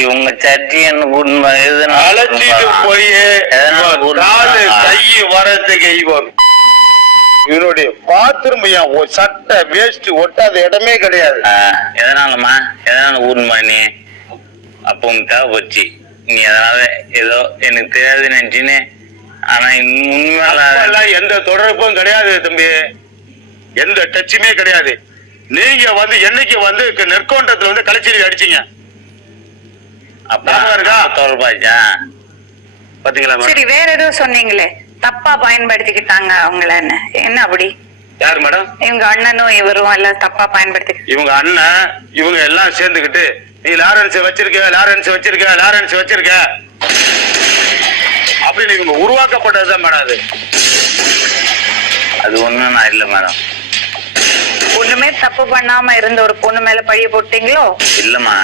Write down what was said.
இவங்க சட்டி என்ன அழைச்சிட்டு போய் கை வரத்துக்கு இவனுடைய பாத்ரூம் சட்டை வேஸ்ட் ஒட்டாத இடமே கிடையாது. எதனாலமா எதனால ஊர்மா நீ அப்போ உங்க தேவை போச்சு. நீ அதனால ஏதோ எனக்கு தெரியாது நினைச்சின்னு. ஆனா உண்மையில எந்த தொடர்பும் கிடையாது தம்பி, எந்த டச்சுமே கிடையாது. நீங்க வந்து என்னைக்கு வந்து நெற்கோண்டத்துல வந்து கலைச்செடி அடிச்சீங்க தொடர்பாச்சா பாத்தீங்களா? சரி, வேற ஏதோ சொன்னீங்களே தப்பா பயன்படுத்திக்கிட்டாங்க அவங்கள, என்ன அப்படி? யாரு மேடம்? இவங்க அண்ணனும் இவரும் எல்லாம் தப்பா பயன்படுத்தி, இவங்க அண்ணன் இவங்க எல்லாம் சேர்ந்துக்கிட்டு நீ லாரன்ஸ் வச்சிருக்க அப்படின்னு இவங்க உருவாக்கப்பட்டதுதான் மேடம். அது ஒண்ணும் நான் இல்ல மேடம். ஒண்ணுமே தப்பு பண்ணாம இருந்த ஒரு பொண்ணு மேல பழிய போட்டீங்களோ? இல்லம்மா,